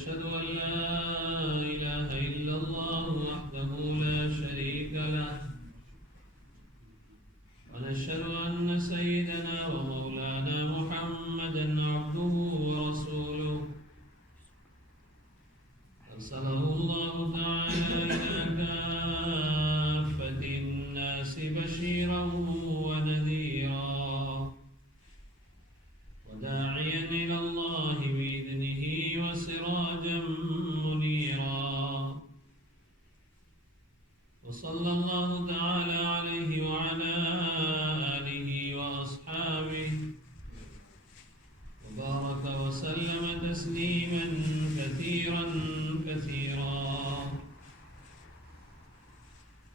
ونشهد أن لا إله إلا الله وحده لا شريك له ونشهد أن سيدنا ومولانا محمدا عبده ورسوله أرسله الله تعالى إلى كافة الناس بشيرا ونذيرا وداعيا إلى الله بإذنه وسراجا منيرا وصلى الله تعالى عليه وعلى آله وأصحابه وبارك وسلم تسليما كثيرا كثيرا.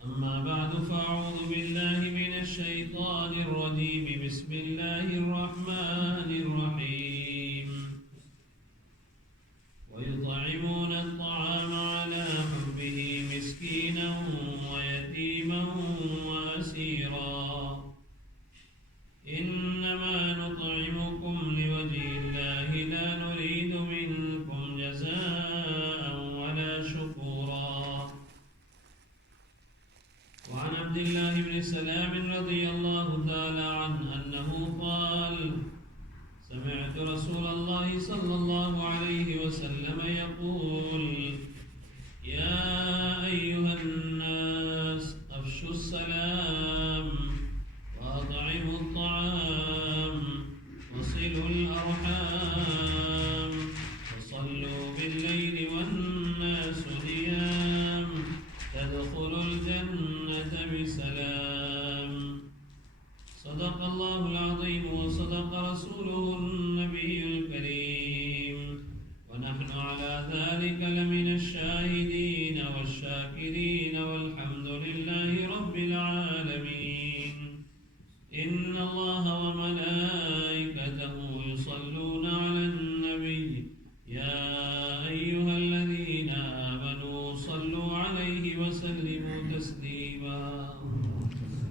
أما بعد فأعوذ بالله من الشيطان الرجيم. بسم الله الرحمن الرحيم. ويطعمون الطعام على حبه مسكينا ويتيما وأسيرا إنما نطعمكم لوجه الله لا نريد منكم جزاء ولا شكورا. وعن عبد الله بن سلام رضي الله تعالى عنه أنه قال سمعت رسول الله صلى الله عليه وسلم يقول يا أيها الناس أفشوا السلام وأطعموا الطعام وصلوا الأرحام وصلوا بالليل والناس نيام تدخلوا الجنة بسلام. صدق الله العظيم وصدق رسوله النبي الكريم ونحن على ذلك لمن الشاهدين والشاكرين والحمد لله رب العالمين. إن الله وملائكته يصلون على النبي يا أيها الذين آمنوا صلوا عليه وسلموا تسليما.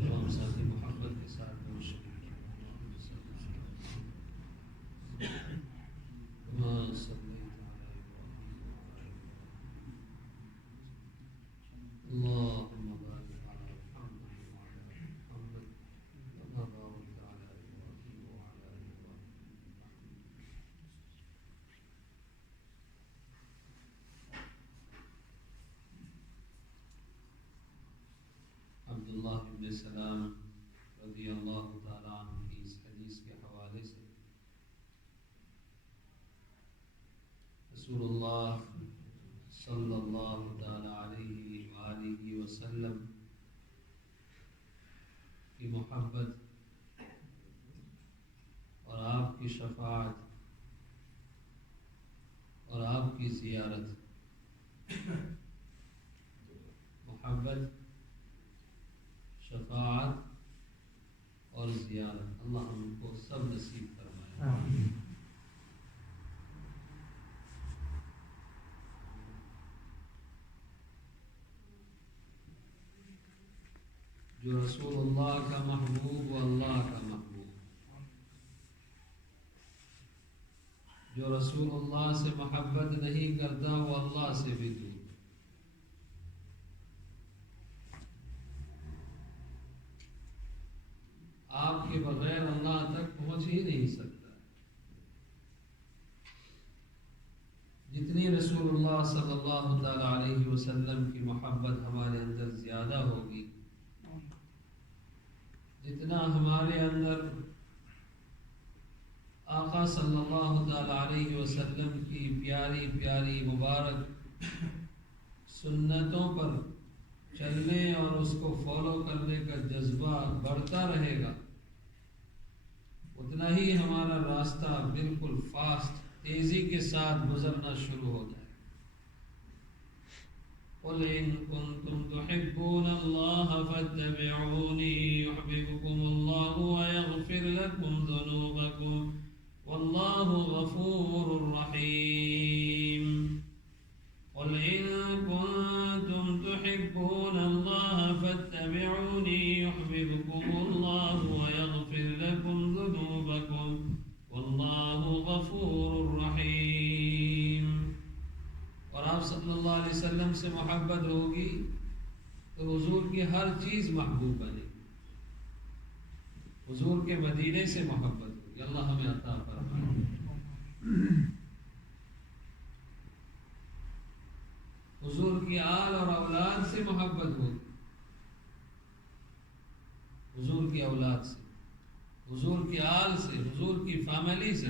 اللهم صل محمد کے ساتھ اللهم بارك على محمد وعلى محمد كما باركت على إبراهيم وعلى آل إبراهيم. عبداللہ بن سلام رضی اللہ تعالیٰ عنہ کی اس حدیث کے حوالے سے رسول اللہ صلی اللہ تعالیٰ علیہ وآلہ وسلم کی محبت اور آپ کی شفاعت اور آپ کی زیارت، محبت، شفاعت اور زیارت، اللہ ہم کو سب نصیب فرمائے. جو رسول اللہ کا محبوب وہ اللہ کا محبوب، جو رسول اللہ سے محبت نہیں کرتا وہ اللہ سے بھی دور. آپ کے بغیر اللہ تک پہنچ ہی نہیں سکتا. جتنی رسول اللہ صلی اللہ تعالی علیہ وسلم کی محبت ہمارے اندر زیادہ ہوگی، جتنا ہمارے اندر آقا صلی اللہ تعالی علیہ وسلم کی پیاری پیاری مبارک سنتوں پر چلنے اور اس کو فالو کرنے کا جذبہ بڑھتا رہے گا، اتنا ہی ہمارا راستہ بالکل فاسٹ، تیزی کے ساتھ گزرنا شروع ہو جائے. قل إن كنتم تحبون الله فاتبعوني يحببكم الله ويغفر لكم ذنوبكم والله غفور رحيم. قل إن كنتم تحبون الله فاتبعوني يحببكم الله ويغفر لكم ذنوبكم والله غفور رحيم. وسلم سے محبت ہوگی تو حضور کی ہر چیز محبوب بنے گی. حضور کے مدینے سے محبت ہوگی. اللہ ہمیں عطا فرمائے. حضور کی آل اور اولاد سے محبت ہوگی. حضور کی اولاد سے، حضور کی آل سے، حضور کی فیملی سے.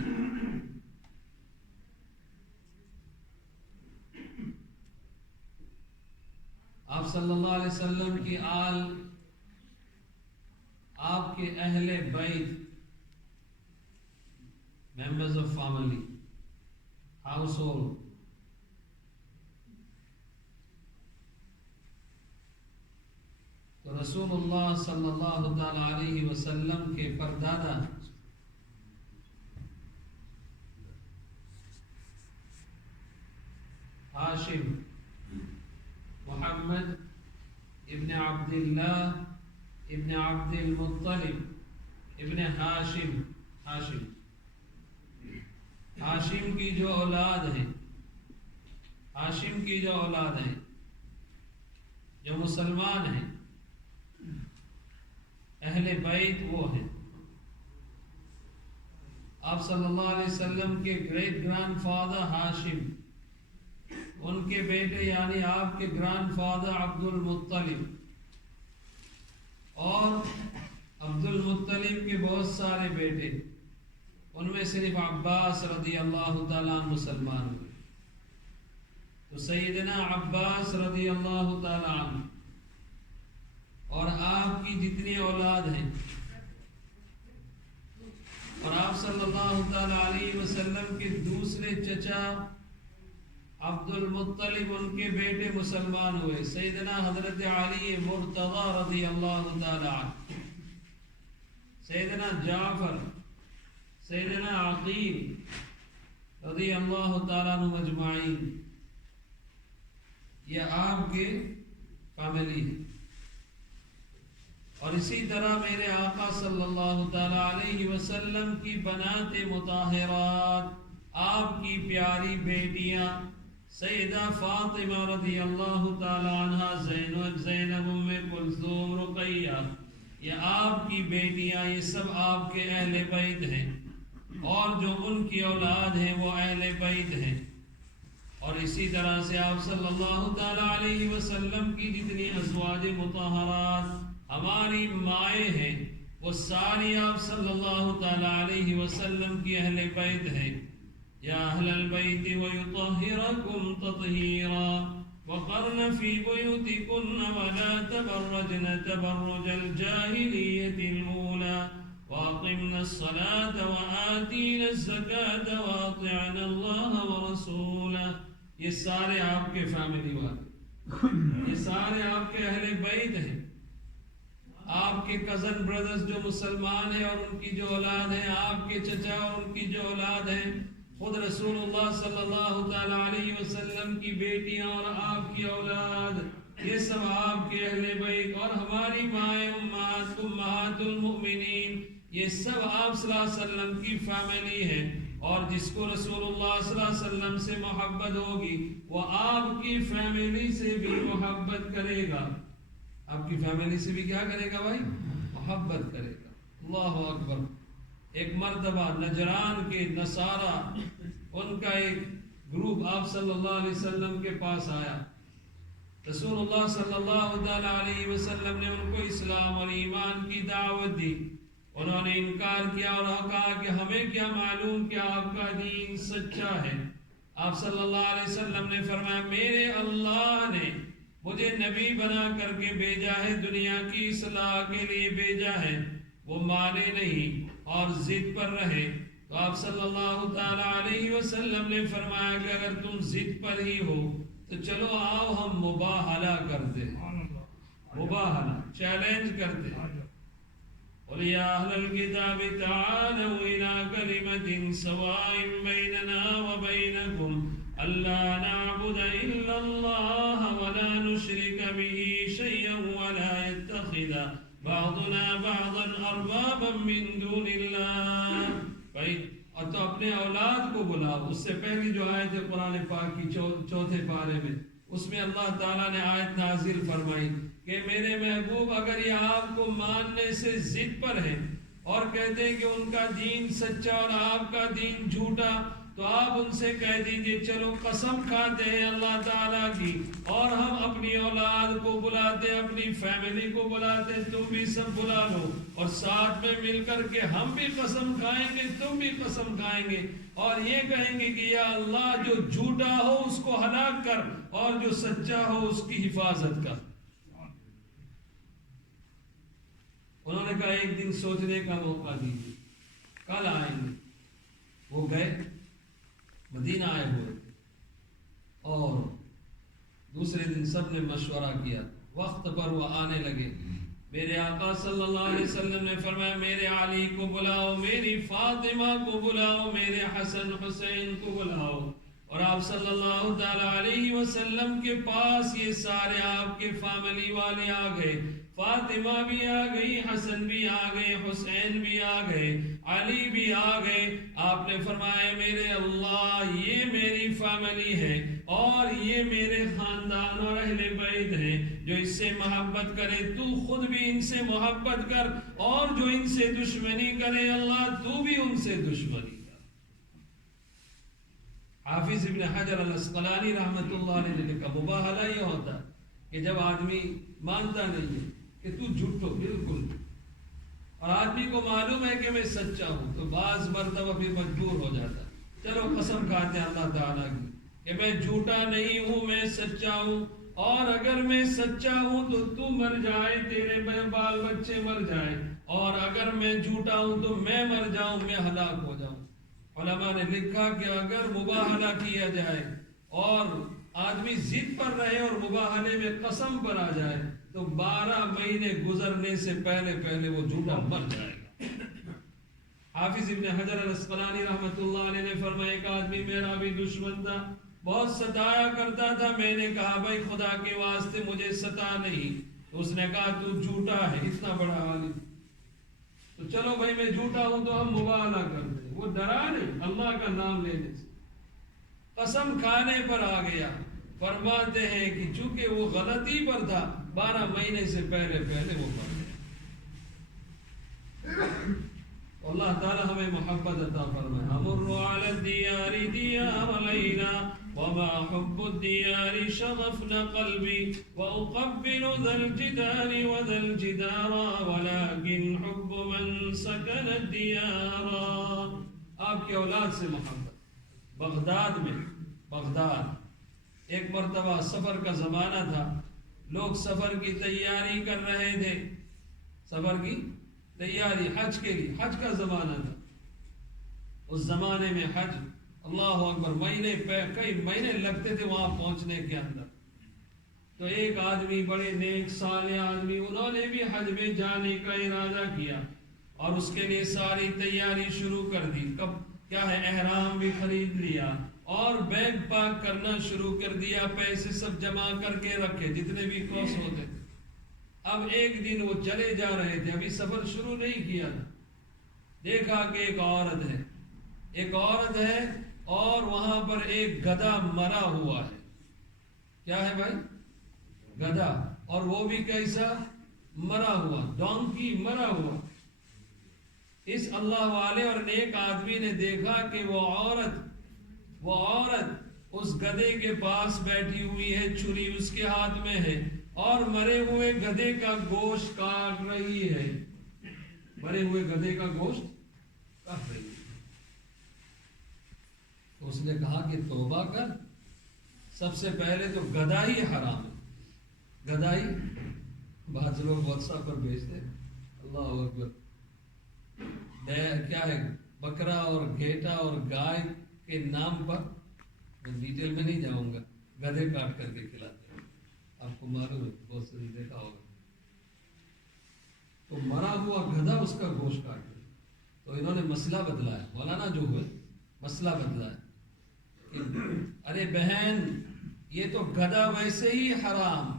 آپ صلی اللہ علیہ وسلم کی آل، آپ کے اہل بیت، members of family, house hold, تو رسول اللہ صلی اللہ تعالی علیہ وسلم کے پردادا ہاشم محمد ابن عبداللہ ابن عبد المطلب ابن ہاشم ہاشم کی جو اولاد ہیں، ہاشم کی جو اولاد ہیں، جو مسلمان ہیں، اہل بیت وہ ہیں. آپ صلی اللہ علیہ وسلم کے گریٹ گرینڈ فادر ہاشم، ان کے بیٹے یعنی آپ کے گرینڈ فادر عبد المطلب، اور عبد المطلب کے بہت سارے بیٹے، ان میں صرف عباس رضی اللہ تعالیٰ عنہ مسلمان ہوئے. تو سیدنا عباس رضی اللہ تعالیٰ عنہ اور آپ کی جتنی اولاد ہیں، اور آپ صلی اللہ تعالیٰ علیہ وسلم کے دوسرے چچا عبد المطلب، ان کے بیٹے مسلمان ہوئے. سیدنا حضرت علی مرتضی رضی اللہ تعالیٰ عنہ، سیدنا جعفر، سیدنا عقیل رضی اللہ تعالیٰ عنہ مجمعین، یہ آپ کے فیملی ہے. اور اسی طرح میرے آقا صلی اللہ تعالیٰ علیہ وسلم کی بنات مطہرات، آپ کی پیاری بیٹیاں سیدہ فاطمہ رضی اللہ تعالیٰ عنہ، زینب، ام کلثوم، رقیہ، یہ آپ کی بیٹیاں، یہ سب آپ کے اہل بیت ہیں، اور جو ان کی اولاد ہیں وہ اہل بیت ہیں. اور اسی طرح سے آپ صلی اللہ تعالیٰ علیہ وسلم کی جتنی ازواج مطہرات ہماری مائیں ہیں، وہ ساری آپ صلی اللہ تعالیٰ علیہ وسلم کی اہل بیت ہیں. یا اہل البیت ویطہرکم تطہیرا وقرن فی بیوتکن ولا تبرجن تبرج الجاہلیت الاولی واقمن الصلاة وآتین الزکاة واطعن اللہ ورسولہ. یہ سارے آپ کے فیملی والے، یہ سارے آپ کے اہل بیت ہیں. آپ کے کزن بردرز جو مسلمان ہیں اور ان کی جو اولاد ہیں، آپ کے چچا اور ان کی جو اولاد ہیں، خود رسول اللہ صلی اللہ تعالیٰ علیہ وسلم کی بیٹیاں اور آپ کی اولاد، یہ سب آپ کے اہل بیت. اور ہماری مائیں امہات المؤمنین، یہ سب آپ صلی اللہ علیہ وسلم کی فیملی ہے. اور جس کو رسول اللہ صلی اللہ علیہ وسلم سے محبت ہوگی وہ آپ کی فیملی سے بھی محبت کرے گا. آپ کی فیملی سے بھی کیا کرے گا بھائی؟ محبت کرے گا. اللہ اکبر. ایک مرتبہ نجران کے نصارہ، ان کا ایک گروپ آپ صلی اللہ علیہ وسلم کے پاس آیا. رسول اللہ صلی اللہ تعالیٰ علیہ وسلم نے ان کو اسلام اور ایمان کی دعوت دی. انہوں نے انکار کیا اور کہا کہ ہمیں کیا معلوم کہ آپ کا دین سچا ہے. آپ صلی اللہ علیہ وسلم نے فرمایا میرے اللہ نے مجھے نبی بنا کر کے بھیجا ہے، دنیا کی اصلاح کے لیے بھیجا ہے. وہ مانے نہیں اور ضد پر رہے. تو آپ صلی اللہ تعالیٰ علیہ وسلم نے فرمایا کہ اگر تم ضد پر ہی ہو تو چلو آؤ ہم مباہلہ کرتے، مباہلہ چیلنج کرتے. قل يا أهل الكتاب تعالوا إلى كلمة سواء بيننا وبينكم ألا نعبد إلا الله ولا نشرك به شيئا ولا يتخذ بعضنا بعضا أربابا من دون الله. تو اپنے اولاد کو بلاؤ. اس سے پہلی جو آیت ہے قرآن پاک کی چوتھے پارے میں اس میں اللہ تعالیٰ نے آیت نازل فرمائی کہ میرے محبوب اگر یہ آپ کو ماننے سے ضد پر ہیں اور کہتے ہیں کہ ان کا دین سچا اور آپ کا دین جھوٹا، تو آپ ان سے کہہ دیجئے چلو قسم کھاتے ہیں اللہ تعالیٰ کی، اور ہم اپنی اولاد کو بلاتے ہیں، اپنی فیملی کو بلاتے ہیں، تم بھی سب بلا لو اور ساتھ میں مل کر کے ہم بھی قسم کھائیں گے، تم بھی قسم کھائیں گے، اور یہ کہیں گے کہ یا اللہ جو جھوٹا ہو اس کو ہلاک کر اور جو سچا ہو اس کی حفاظت کر۔ انہوں نے کہا ایک دن سوچنے کا موقع دیجیے، کل آئیں گے۔ وہ گئے، مدینہ آئے ہوئے تھے، اور دوسرے دن سب نے مشورہ کیا، وقت پر وہ آنے لگے۔ میرے آقا صلی اللہ علیہ وسلم نے فرمایا میرے علی کو بلاؤ، میری فاطمہ کو بلاؤ، میرے حسن حسین کو بلاؤ، اور آپ صلی اللہ تعالی علیہ وسلم کے پاس یہ سارے آپ کے فیملی والے آ گئے، فاطمہ بھی آ گئی، حسن بھی آ گئے، حسین بھی آ گئے، علی بھی آ گئے۔ آپ نے فرمایا میرے اللہ یہ میری فیملی ہے اور یہ میرے خاندان اور اہل بیت ہیں، جو اس سے محبت کرے تو خود بھی ان سے محبت کر، اور جو ان سے دشمنی کرے اللہ تو بھی ان سے دشمنی کر۔ حافظ ابن حجر الاسقلانی رحمت اللہ علیہ نے لکھا مباہلہ یہ ہوتا کہ جب آدمی مانتا نہیں ہے کہ تو جھوٹو بالکل، اور آدمی کو معلوم ہے کہ میں سچا ہوں، تو بعض مرتبہ پھر مجبور ہو جاتا ہے، چلو قسم کھاتے ہیں اللہ تعالیٰ کی کہ میں جھوٹا نہیں ہوں، میں سچا ہوں، اور اگر میں سچا ہوں تو مر جائے، تیرے بال بچے مر جائیں، اور اگر میں جھوٹا ہوں تو میں مر جاؤں، میں ہلاک ہو جاؤں۔ علماء نے لکھا کہ اگر مباہلہ کیا جائے اور آدمی ضد پر رہے اور مباہلے میں قسم پر آ جائے تو 12 مہینے گزرنے سے پہلے وہ جھوٹا مر جائے گا۔ حافظ ابن حجر الاسقلانی رحمت اللہ علیہ نے فرمایا ایک آدمی میرا بھی دشمن تھا، بہت ستایا کرتا تھا، میں نے کہا بھائی خدا کے واسطے مجھے ستا نہیں، تو اس نے کہا تو جھوٹا ہے، اتنا بڑا عالم، تو چلو بھائی میں جھوٹا ہوں تو ہم مباہلہ کرتے ہیں۔ وہ ڈرا نہیں اللہ کا نام لینے سے، قسم کھانے پر آ گیا۔ فرماتے ہیں کہ چونکہ وہ غلطی پر تھا 12 مہینے سے پہلے وہ مر گیا۔ اللہ تعالی ہمیں محبت عطا فرمائے۔ امر علی الدیار دیار لیلا وما حب الدیار شغفنا قلبی واقبل ذا الجدار وذا الجدار ولكن حب من سکن الدیار۔ آپ کی اولاد سے محبت۔ بغداد ایک مرتبہ سفر کا زمانہ تھا، لوگ سفر کی تیاری کر رہے تھے، سفر کی تیاری حج کے لیے، حج کا زمانہ تھا۔ اس زمانے میں حج، اللہ اکبر، کئی مہینے لگتے تھے وہاں پہنچنے کے اندر۔ تو ایک آدمی، بڑے نیک صالح آدمی، انہوں نے بھی حج میں جانے کا ارادہ کیا اور اس کے لیے ساری تیاری شروع کر دی۔ کیا ہے، احرام بھی خرید لیا اور بیگ پاک کرنا شروع کر دیا، پیسے سب جمع کر کے رکھے جتنے بھی کوس ہوتے تھے۔ اب ایک دن وہ چلے جا رہے تھے، ابھی سفر شروع نہیں کیا تھا، دیکھا کہ ایک عورت ہے اور وہاں پر ایک گدھا مرا ہوا ہے۔ کیا ہے بھائی؟ گدھا، اور وہ بھی کیسا مرا ہوا، ڈونکی مرا ہوا۔ اس اللہ والے اور نیک آدمی نے دیکھا کہ وہ عورت اس گدھے کے پاس بیٹھی ہوئی ہے، چھری اس کے ہاتھ میں ہے اور مرے ہوئے گدھے کا گوشت کاٹ رہی ہے، مرے ہوئے گدھے کا گوشت کاٹ رہی ہے۔ تو اس نے کہا کہ توبہ کر، سب سے پہلے تو گدھا ہی حرام ہے، گدھا ہی۔ بعض لوگ واٹس ایپ پر بھیجتے، اللہ اکبر، کیا ہے، بکرا اور گھیٹا اور گائے کے نام پر، میں ڈیٹیل میں نہیں جاؤں گا، گدھے کاٹ کر کے کھلاتے ہیں، آپ کو معلوم ہے، بہت سے دیکھا ہوگا۔ تو مرا ہوا گدھا اس کا گوشت کاٹ دیا۔ تو انہوں نے مسئلہ بدلایا، مولانا جو ہوئے مسئلہ بدلایا کہ ارے بہن، یہ تو گدھا ویسے ہی حرام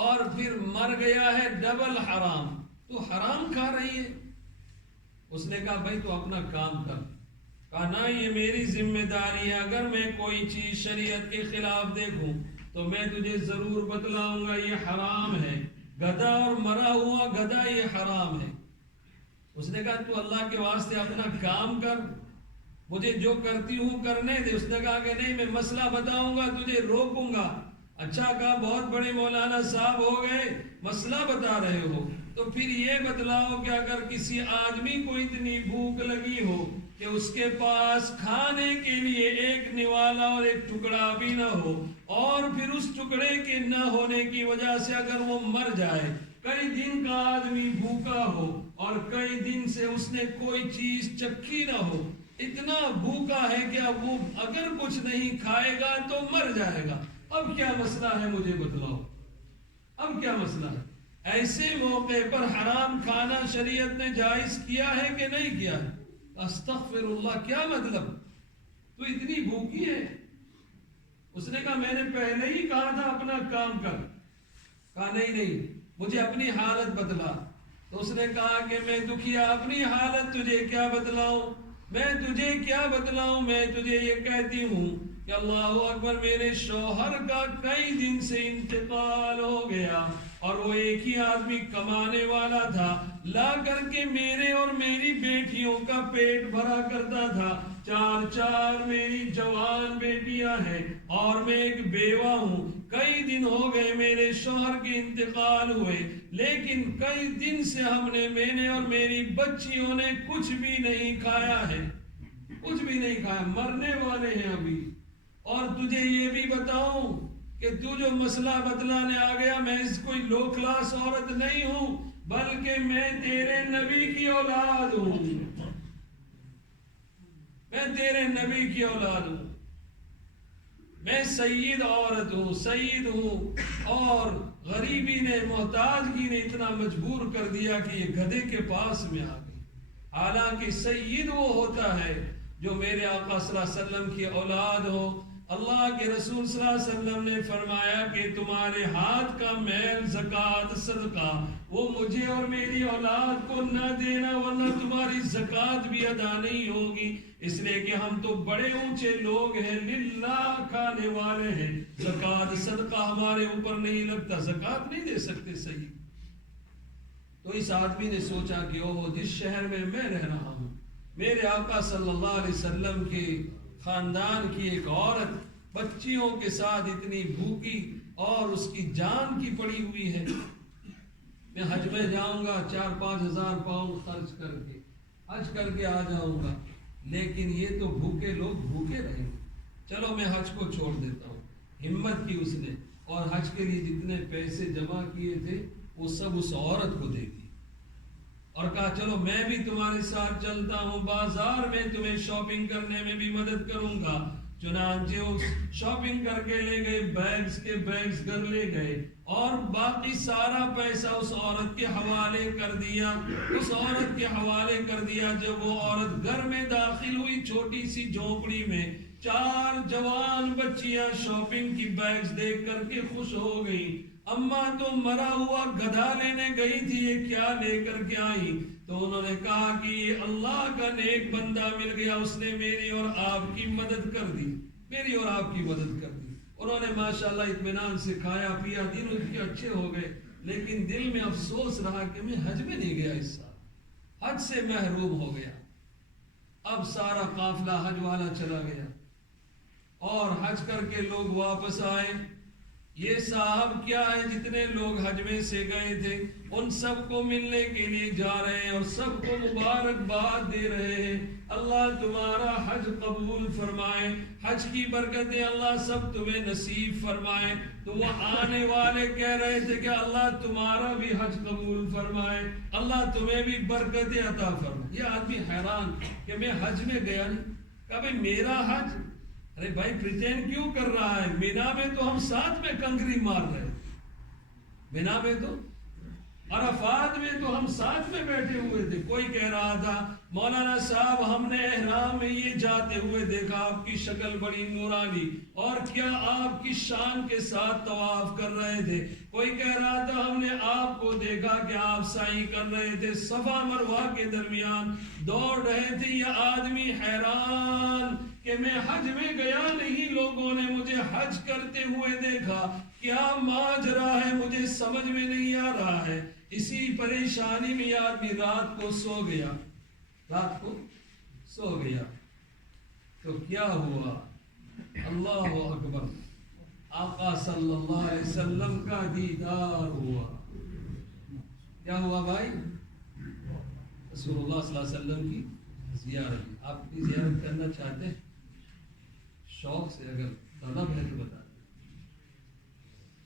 اور پھر مر گیا ہے ڈبل حرام، تو حرام کھا رہی ہے۔ اس نے کہا بھائی تو اپنا کام کر، کہا نہ یہ میری ذمہ داری ہے، اگر میں کوئی چیز شریعت کے خلاف دیکھوں تو میں تجھے ضرور بتلاؤں گا، یہ حرام ہے، گدھا اور مرا ہوا گدھا یہ حرام ہے۔ اس نے کہا تو اللہ کے واسطے اپنا کام کر، مجھے جو کرتی ہوں کرنے دے۔ اس نے کہا کہ نہیں، میں مسئلہ بتاؤں گا، تجھے روکوں گا۔ اچھا کہا بہت بڑے مولانا صاحب ہو گئے، مسئلہ بتا رہے ہو تو پھر یہ بتلاؤ کہ اگر کسی آدمی کو اتنی بھوک لگی ہو کہ اس کے پاس کھانے کے لیے ایک نوالا اور ایک ٹکڑا بھی نہ ہو، اور پھر اس ٹکڑے کے نہ ہونے کی وجہ سے اگر وہ مر جائے، کئی دن کا آدمی بھوکا ہو اور کئی دن سے اس نے کوئی چیز چکھی نہ ہو، اتنا بھوکا ہے کہ اب وہ اگر کچھ نہیں کھائے گا تو مر جائے گا، اب کیا مسئلہ ہے مجھے بتلاؤ، اب کیا مسئلہ ہے؟ ایسے موقع پر حرام کھانا شریعت نے جائز کیا ہے کہ نہیں کیا ہے؟ استغفر اللہ، کیا مطلب؟ تو اتنی بھوکی ہے؟ اس نے کہا میں نے پہلے ہی کہا تھا اپنا کام کر۔ کہا نہیں مجھے اپنی حالت بتلا۔ تو اس نے کہا کہ میں دکھیا، اپنی حالت تجھے کیا بتلاؤں، میں تجھے کیا بتلاؤں، میں تجھے یہ کہتی ہوں کہ اللہ اکبر، میرے شوہر کا کئی دن سے انتقال ہو گیا اور وہ ایک ہی آدمی کمانے والا تھا، لا کر کے میرے اور میری بیٹیوں کا پیٹ بھرا کرتا تھا، چار میری جوان بیٹیاں ہیں اور میں ایک بیوہ ہوں۔ کئی دن ہو گئے میرے شوہر کے انتقال ہوئے، لیکن کئی دن سے میں نے اور میری بچیوں نے کچھ بھی نہیں کھایا ہے، کچھ بھی نہیں کھایا، مرنے والے ہیں ابھی۔ اور تجھے یہ بھی بتاؤں کہ تو جو مسئلہ بتلانے آ گیا، میں اس کوئی لو کلاس عورت نہیں ہوں، بلکہ میں تیرے نبی کی اولاد ہوں، میں تیرے نبی کی اولاد ہوں، میں سید عورت ہوں، سید ہوں، اور غریبی نے، محتاجگی نے اتنا مجبور کر دیا کہ یہ گدھے کے پاس میں آ گئی۔ حالانکہ سید وہ ہوتا ہے جو میرے آقا صلی اللہ علیہ وسلم کی اولاد ہو۔ اللہ کے رسول صلی اللہ علیہ وسلم نے فرمایا کہ تمہارے ہاتھ کا میل، زکوٰۃ، صدقہ، وہ مجھے اور میری اولاد کو نہ دینا، ورنہ تمہاری زکوٰۃ بھی ادا نہیں ہوگی، اس لیے کہ ہم تو بڑے اونچے لوگ ہیں، للہ کھانے والے ہیں، زکوٰۃ صدقہ ہمارے اوپر نہیں لگتا، زکوٰۃ نہیں دے سکتے۔ صحیح۔ تو اس آدمی نے سوچا کہ اوہ، جس شہر میں میں رہ رہا ہوں، میرے آقا صلی اللہ علیہ وسلم کے خاندان کی ایک عورت بچیوں کے ساتھ اتنی بھوکی اور اس کی جان کی پڑی ہوئی ہے، میں حج میں جاؤں گا، 4-5 ہزار پاؤنڈ خرچ کر کے حج کر کے آ جاؤں گا، لیکن یہ تو بھوکے لوگ بھوکے رہیں گے، چلو میں حج کو چھوڑ دیتا ہوں۔ ہمت کی اس نے، اور حج کے لیے جتنے پیسے جمع کیے تھے وہ سب اس عورت کو دے دی، اور کہا چلو میں بھی تمہارے ساتھ چلتا ہوں، بازار میں تمہیں شاپنگ کرنے میں بھی مدد کروں گا۔ چنانچہ وہ شاپنگ کر کے لے گئے، بیگز کے بیگز گھر لے گئے، اور باقی سارا پیسہ اس عورت کے حوالے کر دیا، اس عورت کے حوالے کر دیا۔ جب وہ عورت گھر میں داخل ہوئی، چھوٹی سی جھونپڑی میں 4 جوان بچیاں شاپنگ کی بیگز دیکھ کر کے خوش ہو گئی۔ اماں تو مرا ہوا گدھا لینے گئی تھی، یہ کیا لے کر کے آئی؟ تو انہوں نے کہا کہ یہ اللہ کا نیک بندہ مل گیا، اس نے میری اور آپ کی مدد کر دی، میری اور آپ کی مدد کر دی۔ انہوں نے ماشاءاللہ اطمینان سے کھایا پیا، دن ان کے اچھے ہو گئے، لیکن دل میں افسوس رہا کہ میں حج میں نہیں گیا، اس سال حج سے محروم ہو گیا۔ اب سارا قافلہ حج والا چلا گیا اور حج کر کے لوگ واپس آئے۔ یہ صاحب کیا ہے، جتنے لوگ حج میں سے گئے تھے ان سب کو ملنے کے لیے جا رہے ہیں اور سب کو مبارکباد دے رہے ہیں، اللہ تمہارا حج قبول فرمائے، حج کی برکتیں اللہ سب تمہیں نصیب فرمائے۔ تو وہ آنے والے کہہ رہے تھے کہ اللہ تمہارا بھی حج قبول فرمائے، اللہ تمہیں بھی برکتیں عطا فرمائے۔ یہ آدمی حیران کہ میں حج میں گیا نہیں، کہا بھائی میرا حج، ارے بھائی پریٹینڈ کیوں کر رہا ہے؟ مینا میں تو ہم ساتھ میں کنکری مار رہے، مینا میں تو عرفات میں تو ہم ساتھ میں بیٹھے ہوئے تھے. کوئی کہہ رہا تھا مولانا صاحب ہم نے احرام میں یہ جاتے ہوئے دیکھا، آپ کی شکل بڑی نورانی، اور کیا آپ کی شان کے ساتھ طواف کر رہے تھے. کوئی کہہ رہا تھا ہم نے آپ کو دیکھا کہ آپ سعی کر رہے تھے، صفا مروہ کے درمیان دوڑ رہے تھے. یہ آدمی حیران کہ میں حج میں گیا نہیں، لوگوں نے مجھے حج کرتے ہوئے دیکھا، کیا ماجرا ہے مجھے سمجھ میں نہیں آ رہا ہے. اسی پریشانی میں یہ آدمی رات کو سو گیا. تو کیا ہوا؟ اللہ اکبر، آقا صلی اللہ علیہ وسلم کا دیدار ہوا. کیا ہوا بھائی؟ رسول اللہ صلی اللہ علیہ وسلم کی زیارت. آپ کی زیارت کرنا چاہتے ہیں؟ شوق سے اگر طلب ہے تو بتا دیں.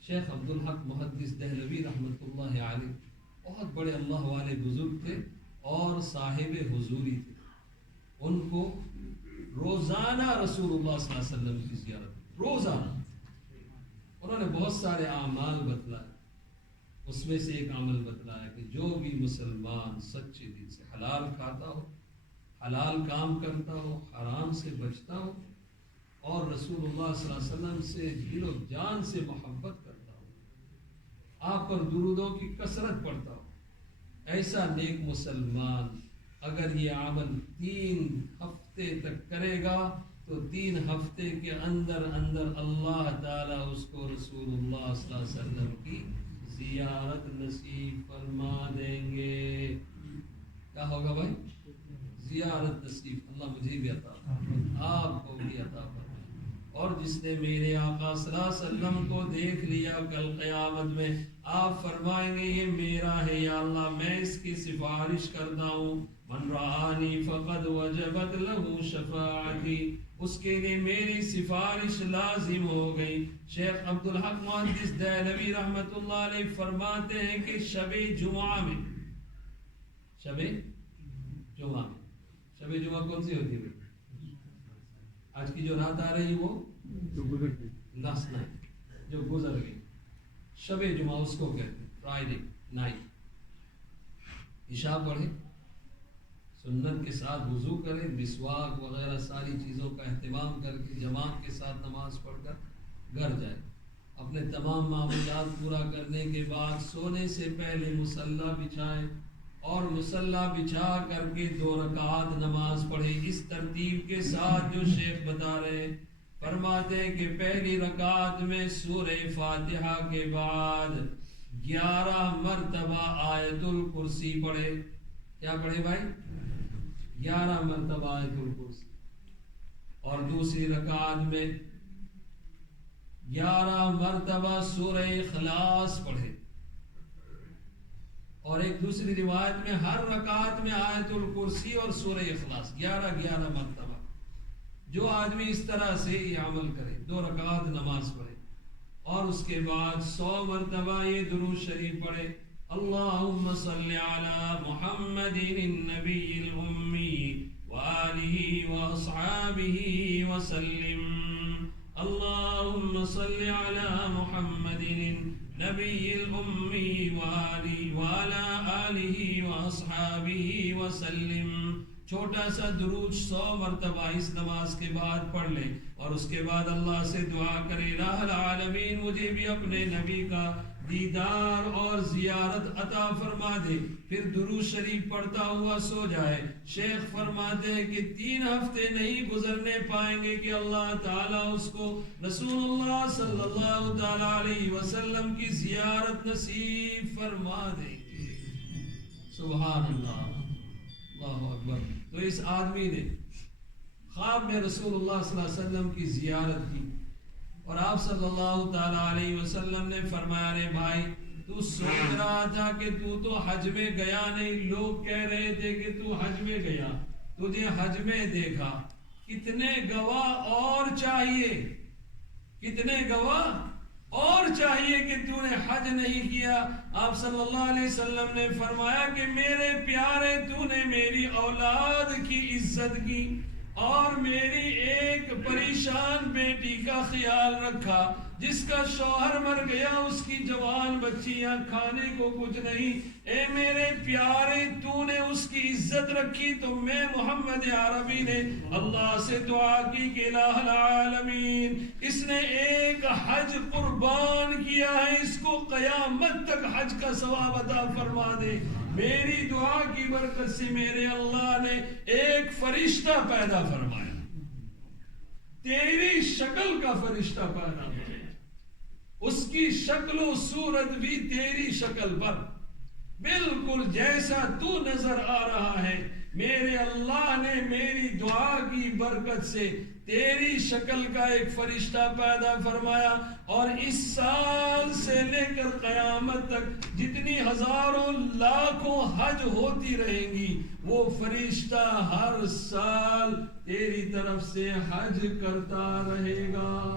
شیخ عبدالحق محدث دہلوی رحمۃ اللہ علیہ بہت بڑے اللہ والے بزرگ تھے اور صاحب حضوری تھے. ان کو روزانہ رسول اللہ صلی اللہ علیہ وسلم کی زیارت، روزانہ. انہوں نے بہت سارے اعمال بتلائے، اس میں سے ایک عمل بتلایا کہ جو بھی مسلمان سچے دل سے حلال کھاتا ہو، حلال کام کرتا ہو، حرام سے بچتا ہو، اور رسول اللہ صلی اللہ علیہ وسلم سے دل و جان سے محبت کرتا ہو، آپ پر درودوں کی کثرت پڑھتا ہو، ایسا نیک مسلمان اگر یہ عمل 3 ہفتے تک کرے گا تو 3 ہفتے کے اندر اللہ تعالیٰ اس کو رسول اللہ صلی اللہ علیہ وسلم کی زیارت نصیب فرما دیں گے. کیا ہوگا بھائی؟ زیارت نصیب. اللہ مجھے بھی عطا فرمائے، آپ کو بھی عطا فرمائے. اور جس نے میرے آقا صلی اللہ علیہ وسلم کو دیکھ لیا کل قیامت میں، آپ فرمائیں گے یہ میرا ہے یا اللہ، میں اس کی سفارش کرتا ہوں. من رآنی فقد وجبت له شفاعتی، اس کے لیے میری سفارش لازم ہو گئی. شیخ عبدالحق محدث دہلوی رحمۃ اللہ علیہ فرماتے ہیں کہ شب جمعہ شب جمعہ کون سی ہوتی ہے؟ آج کی جو رات آ رہی وہ لاسٹ نائٹ جو گزر گئی، شب جمعہ اس کو کہتے ہیں، فرائیڈے نائٹ. عشاء پڑھے، سنت کے ساتھ وضو کرے، مسواک وغیرہ ساری چیزوں کا اہتمام کر کے جماعت کے ساتھ نماز پڑھ کر گھر جائے. اپنے تمام معمولات پورا کرنے کے بعد سونے سے پہلے مصلی بچھائے اور مصلی بچھا کر کے 2 رکعات نماز پڑھے اس ترتیب کے ساتھ جو شیخ بتا رہے ہیں. فرماتے ہیں کہ پہلی رکعت میں سورہ فاتحہ کے بعد 11 مرتبہ آیت الکرسی پڑھے. کیا پڑھے بھائی؟ 11 مرتبہ آیت الکرسی. اور دوسری رکعت میں 11 مرتبہ سورہ اخلاص پڑھے. اور ایک دوسری روایت میں ہر رکعت میں آیت الکرسی اور سورہ اخلاص 11 مرتبہ. جو آدمی اس طرح سے یہ عمل کرے، 2 رکعت نماز پڑھے اور اس کے بعد 100 مرتبہ یہ درود شریف پڑھے. اللہم صلی علی محمد النبی الامی وآلہ واصحابہ وسلم. اللہم صلی علی محمد النبی الامی وعلی آلہ واصحابہ وسلم. چھوٹا سا درود 100 مرتبہ اس نماز کے بعد پڑھ لے اور اس کے بعد اللہ سے دعا کرے الہ العالمین مجھے بھی اپنے نبی کا دیدار اور زیارت عطا فرما دے. پھر درود شریف پڑھتا ہوا سو جائے. شیخ فرماتے ہیں کہ 3 ہفتے نہیں گزرنے پائیں گے کہ اللہ تعالیٰ اس کو رسول اللہ صلی اللہ تعالیٰ علیہ وسلم کی زیارت نصیب فرما دیں گے. سبحان اللہ، اللہ اکبر. تو اس آدمی نے خواب میں رسول اللہ صلی اللہ علیہ وسلم کی زیارت کی اور آپ صلی اللہ تعالیٰ علیہ وسلم نے فرمایا رے بھائی تو سوچ رہا تھا کہ تو حج میں گیا نہیں، لوگ کہہ رہے تھے کہ تو حج میں گیا، تجھے حج میں دیکھا. کتنے گواہ اور چاہیے، کتنے گواہ اور چاہیے کہ تو نے حج نہیں کیا. آپ صلی اللہ علیہ وسلم نے فرمایا کہ میرے پیارے تو نے میری اولاد کی عزت کی اور میری ایک پریشان بیٹی کا خیال رکھا جس کا شوہر مر گیا، اس کی جوان بچیاں کھانے کو کچھ نہیں، اے میرے پیارے تو نے اس کی عزت رکھی۔ تو میں محمد عربی نے اللہ سے دعا کی کہ الہ العالمین اس نے ایک حج قربان کیا ہے، اس کو قیامت تک حج کا ثواب عطا فرما دے۔ میری دعا کی برکت سے میرے اللہ نے ایک فرشتہ پیدا فرمایا، تیری شکل کا فرشتہ پیدا فرمایا، اس کی شکل و صورت بھی تیری شکل پر بالکل جیسا تو نظر آ رہا ہے۔ میرے اللہ نے میری دعا کی برکت سے تیری شکل کا ایک فرشتہ پیدا فرمایا، اور اس سال سے لے کر قیامت تک جتنی ہزاروں لاکھوں حج ہوتی رہیں گی، وہ فرشتہ ہر سال تیری طرف سے حج کرتا رہے گا۔